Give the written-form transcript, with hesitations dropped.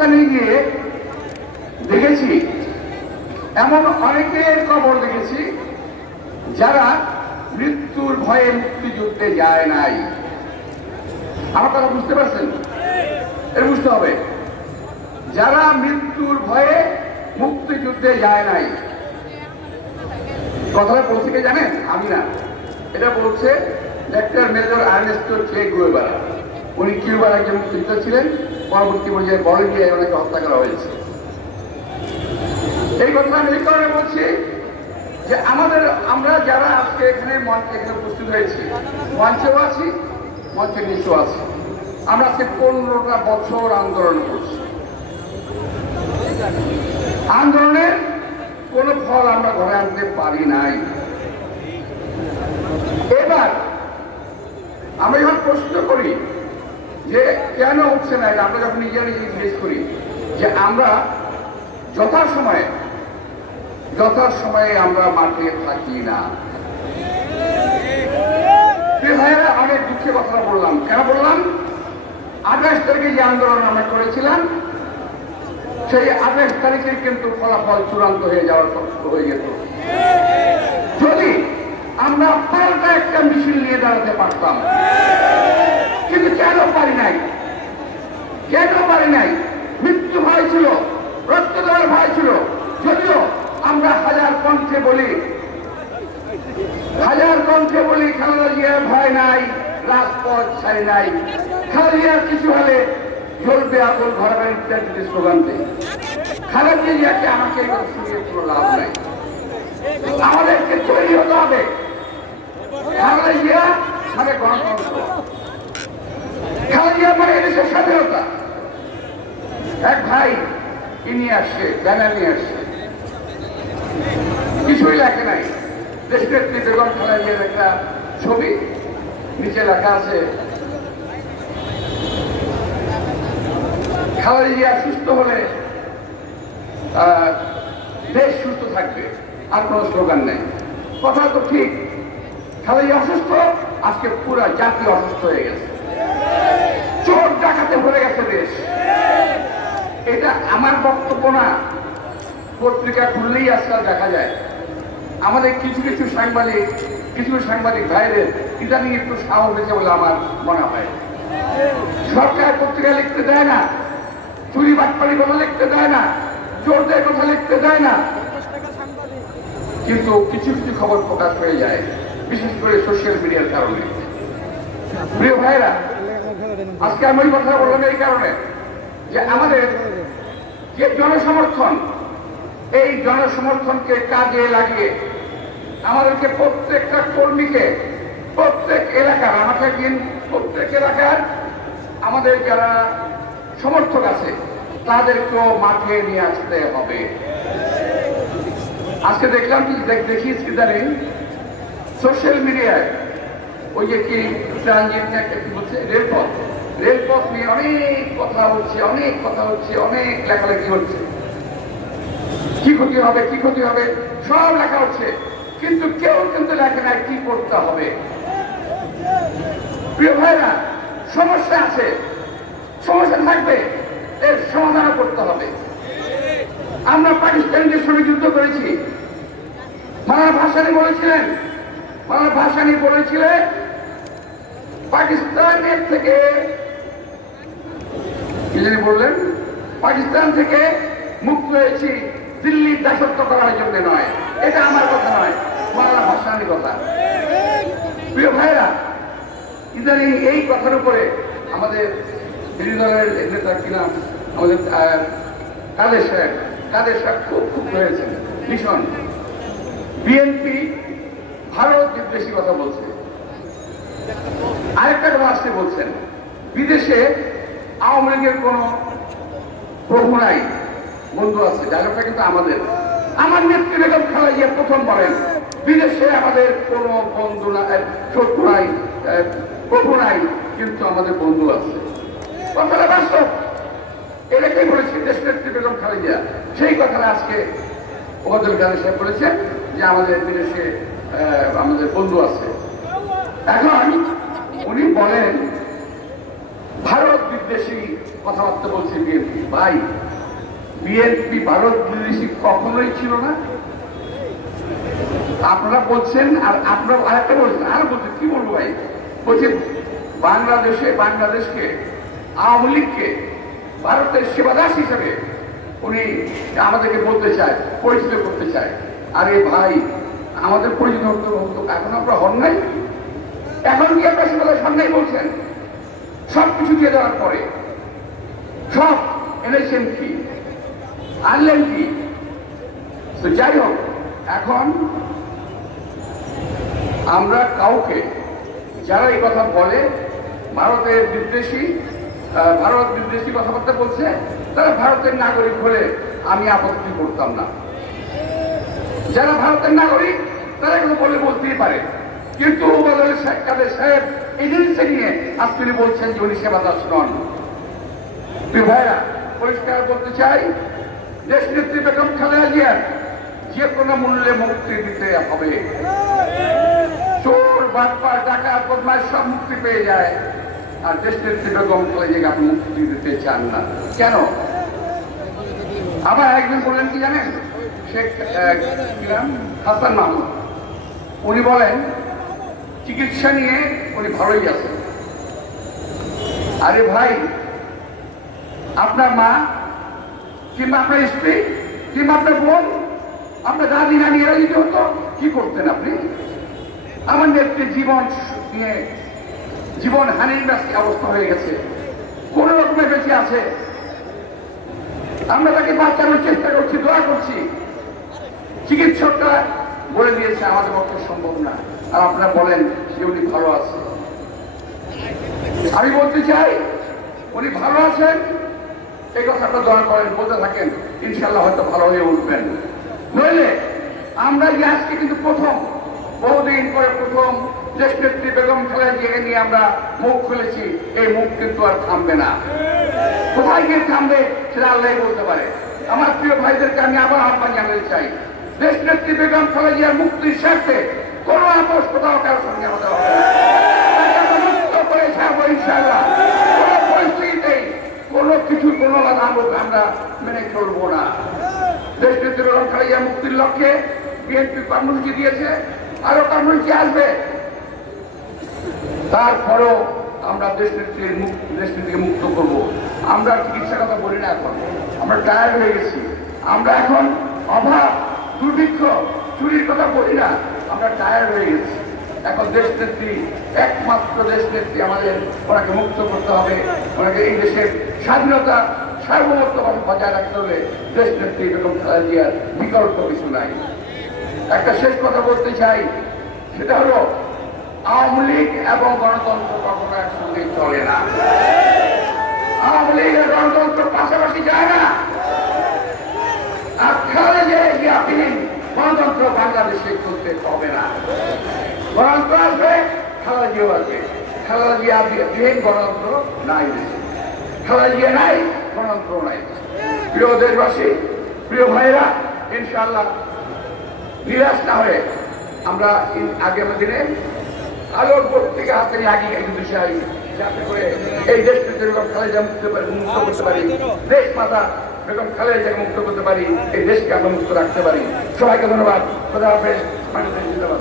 কবরস্থানে গিয়ে দেখেছি এমন অনেকের কবর দেখেছি যারা মৃত্যুর ভয়ে মুক্তিযুদ্ধে যায় নাই। আমার কথা বুঝতে পারছেন? এটা বুঝতে হবে, যারা মৃত্যুর ভয়ে মুক্তিযুদ্ধে যায় নাই। কথাটা বলছে কে জানেন? আমি না, এটা বলছে লেফটেন্যান্ট মেজর আর্নেস্টো চে গুয়েভারা। উনি কিউবার একজন মুক্তিযোদ্ধা ছিলেন, পরবর্তী পর্যায়ে বলিভিয়ায় ওনাকে হত্যা করা হয়েছে। এই কথা আমি এই কারণে বলছি যে আমরা যারা আজকে এখানে উপস্থিত হয়েছি, মঞ্চেও আছি, মঞ্চের নিচেও আছি, আমরা আজকে 15টা বছর আন্দোলন করছি। আন্দোলনের কোন ফল আমরা ঘরে আনতে পারি নাই। এবার আমরা যখন প্রশ্ন করি যে কেন হচ্ছে না, আমরা যখন নিজেরা নিজে জিজ্ঞেস করি যে আমরা যথাসময়ে আমরা মাঠে থাকি না। ভাইয়েরা, অনেক দুঃখের কথা বললাম। কেন বললাম? 28 তারিখে যে আন্দোলন আমরা করেছিলাম, সেই 28 তারিখে কিন্তু ফলাফল চূড়ান্ত হয়ে যাওয়ার হয়ে যেত যদি আমরা পাল্টা একটা মিছিল নিয়ে দাঁড়াতে পারতাম। কিন্তু কেন পারি নাই? মৃত্যু ভয় ছিল, রক্ত দেওয়ার ভয় ছিল। যদিও আমরা হাজার কণ্ঠে বলি খালেদা জিয়ার ভয় নাই, রাজপথ ছাড়ি নাই। খালেদা জিয়ার কিছু হলে জ্বলবে আগুন, ঘর বাড়ি ইত্যাদি স্লোগান দেয়। খালেদা জিয়াকে আমাকে শুনিয়ে কোনো লাভ নাই। আমাদেরকে তৈরি হতে হবে। খালেদা জিয়া মানে গণতন্ত্র, খালেদা জিয়া মানে এদেশের স্বাধীনতা। এক ভাই কি নিয়ে আসছে, ব্যানার নিয়ে আসছে, কিছুই লেখে নাই। দেশনেত্রী বেগম খালেদা জিয়ার একটা ছবি, নিচে লেখা আছে খালেদা জিয়া সুস্থ হলে দেশ সুস্থ থাকবে, আর কোনো স্লোগান নেই। কথা তো ঠিক, খালেদা জিয়া অসুস্থ, আজকে পুরা জাতি অসুস্থ হয়ে গেছে, চোর ডাকাতে ভরে গেছে দেশ। এটা আমার বক্তব্য না, পত্রিকা খুললেই আজকাল দেখা যায়। আমাদের কিছু সাংবাদিক ভাইদের ইদানিং একটু সাহস হয়েছে বলে আমার মনে হয়। সরকার পত্রিকা লিখতে দেয় না, চুরি বাটপাড়ি কথা লিখতে দেয় না, চোরদের কথা লিখতে দেয় না, কিন্তু কিছু খবর প্রকাশ হয়ে যায়, বিশেষ করে সোশ্যাল মিডিয়ার কারণে। প্রিয় ভাইরা, আজকে আমি ওই কথা বললাম এই কারণে যে আমাদের যে জনসমর্থন, এই জনসমর্থনকে কাজে লাগিয়ে আমাদেরকে প্রত্যেকটা কর্মীকে, প্রত্যেক এলাকার, প্রত্যেক এলাকার আমাদের যারা সমর্থক আছে তাদেরকেও মাঠে নিয়ে আসতে হবে। আজকে দেখলাম দেখি ইদানিং সোশ্যাল মিডিয়ায় ওই যে কি ট্রানজিট কি বলছে, রেলপথ নিয়ে অনেক কথা হচ্ছে, অনেক লেখালেখি হচ্ছে, কি ক্ষতি হবে সব লেখা হচ্ছে, কিন্তু কেউ কিন্তু লেখে নাই কি করতে হবে। প্রিয় ভাইরা, সমস্যা আছে, সমস্যা থাকবে, এর সমাধান করতে হবে। আমরা পাকিস্তানিদের সঙ্গে যুদ্ধ করেছি। মাওলানা ভাসানী বলেছিলেন পাকিস্তানের থেকে কি জানি বললেন, পাকিস্তান থেকে মুক্ত হয়েছি দিল্লি দাসত্ব করার জন্য নয়। এটা আমার কথা নয়, মাওলানা ভাসানীর কথা। প্রিয় ভাইরা, ইদানিং এই কথার উপরে আমাদের বিরোধী দলের নেতা কিনা আমাদের কাদের সাহেব খুব হয়েছেন ভীষণ। বিএনপি ভারত বিদ্বেষী কথা বলছে। আরেকটা কথা আসতে বলছেন, বিদেশে আওয়ামী লীগের কোন প্রভু নাই, বন্ধু আছে। ডায়লগটা কিন্তু আমার নেত্রী বেগম খালেদা জিয়া প্রথম বলেন বিদেশে আমাদের কোন বন্ধু নাই, শত্রু নাই, প্রভু নাই, কিন্তু আমাদের বন্ধু আছে। কথাটা বাস্তব, এটাকেই বলেছি দেশনেত্রী বেগম খালেদা জিয়া। সেই কথাটা আজকে ওবায়দুল কাদের সাহেব বলেছেন যে আমাদের বিদেশে আমাদের বন্ধু আছে। এখন উনি বলেন ভারত বিদ্বেষী কথাবার্তা বলছে বিএনপি। ভাই, বিএনপি ভারত বিদ্বেষী কখনোই ছিল না। আপনারা বলছেন, আর আপনারা আরেকটা বলছেন, আর বলছেন কি বলবো ভাই, বলছে বাংলাদেশকে আওয়ামী লীগকে ভারতের সেবাদাস হিসেবে উনি আমাদেরকে বলতে চায়, পরিচিত করতে চায়। আরে ভাই, আমাদের পরিচিত হতো এখন আপনারা হন নাই? এখন কি আপনার সেবাদাস হন নাই বলছেন? সবকিছু দিয়ে দেওয়ার পরে সব এনেছেন কি, আনলেন কি? তো যাই হোক, এখন আমরা কাউকে যারা এই কথা বলে ভারতের বিদ্বেষী, ভারত বিদ্বেষী কথাবার্তা বলছে, তারা ভারতের নাগরিক হলে আমি আপত্তি করতাম না। যারা ভারতের নাগরিক তারা এগুলো বলে বলতেই পারে, কিন্তু কাদের সাহেব এজেন্সি নিয়ে আজকে বলছেন যে উনি সেবাদাস নন। প্রিয় ভাইরা, পরিষ্কার বলতে চাই, দেশ নেত্রী বেগম খালেদা জিয়ার যে কোনো মূল্যে মুক্তি দিতে হবে। চোর, বাটপার, ডাকাত, বদমাশ সব মুক্তি পেয়ে যায়, আর দেশ নেত্রী বেগম খালেদা জিয়াকে আপনি মুক্তি দিতে চান না কেন? আবার একজন বললেন কি জানেন, শেখ হাসান মাহমুদ, উনি বলেন চিকিৎসা নিয়ে উনি ভালোই আছেন। আরে ভাই, আপনার মা কিংবা আপনার স্ত্রী কিংবা আপনার বোন, আপনার দাদি নানি এরা যদি হতো কি করতেন আপনি? আমার নেত্রী জীবন নিয়ে জীবন হানির অবস্থা হয়ে গেছে, কোন রকমের বেঁচে আছে, আমরা তাকে বাঁচানোর চেষ্টা করছি, দোয়া করছি। চিকিৎসকরা বলে দিয়েছে আমাদের পক্ষে সম্ভব না, আর আপনারা বলেন যে উনি ভালো আছে। আমি বলতে চাই, উনি ভালো আছেন, এই কথাটা দয়া করেন, বলতে থাকেন, ইনশাল্লাহ হয়তো ভালো হয়ে উঠবেন। নইলে আমরা যে আজকে কিন্তু প্রথম, বহুদিন পরে প্রথম দেশ নেত্রী বেগম খালেদা জিয়াকে নিয়ে আমরা মুখ খুলেছি, এই মুখ কিন্তু আর থামবে না। কোথায় গিয়ে থামবে সেটা আল্লাহ বলতে পারে। আমার প্রিয় ভাইদেরকে আমি আবার আহ্বান জানাতে চাই, দেশ নেত্রী বেগম খালেদা জিয়ার মুক্তির স্বার্থে কোনো আপোষ কোথাও কারোর সঙ্গে আমাদের হবে না। মুক্ত করে ছাড়বো ইনশাআল্লাহ। কোনো পরিস্থিতিতেই কোনো কিছু কোনো আমরা মেনে চলবো না। দেশ নেত্রী বেগম খালেদা জিয়ার মুক্তির লক্ষ্যে বিএনপি কর্মসূচি দিয়েছে, আরো কর্মসূচি আসবে। তারপরও আমরা দেশ নেত্রীকে মুক্ত করবো। আমরা চিকিৎসার কথা বলি না, এখন আমরা টায়ার্ড হয়ে গেছি। আমরা এখন অভাব, দুর্ভিক্ষ, চুরির কথা বলি না, আমরা টায়ার্ড হয়ে গেছি। এখন দেশ নেত্রী, একমাত্র দেশ নেত্রী, আমাদের ওনাকে মুক্ত করতে হবে। ওনাকে এই দেশের স্বাধীনতা সার্বভৌমত্ব বজায় রাখতে হবে। দেশ নেত্রী বেগম খালেদা জিয়ার বিকল্প কিছু নাই। একটা শেষ কথা বলতে চাই, সেটা হলো আওয়ামী লীগ এবং গণতন্ত্র কখনো একসঙ্গে চলে না। আওয়ামী লীগ আর গণতন্ত্র পাশাপাশি যায় না। আর খালেদা জিয়া বিহীন গণতন্ত্র বাংলাদেশে চলতে হবে না। গণতন্ত্র আসবে, খালেদা জিয়াও আসবে। খালেদা জিয়া বিহীন গণতন্ত্র নাই দেশে। খালেদা জিয়া নাই, গণতন্ত্র নাই। প্রিয় দেশবাসী, প্রিয় ভাইরা, ইনশাআল্লাহ নিরাশ না হয়ে আমরা আগামী দিনে আলোর পত্রিকা হাতে লাগিয়ে কিন্তু চাই, যাতে করে এই দেশ থেকে বেগম খালেদা মুক্ত করতে পারি, দেশ মাতা বেগম খালেদা মুক্ত করতে পারি, এই দেশকে আমরা মুক্ত রাখতে পারি। সবাইকে ধন্যবাদ। খোদা হাফেজ। বাংলাদেশ জিন্দাবাদ।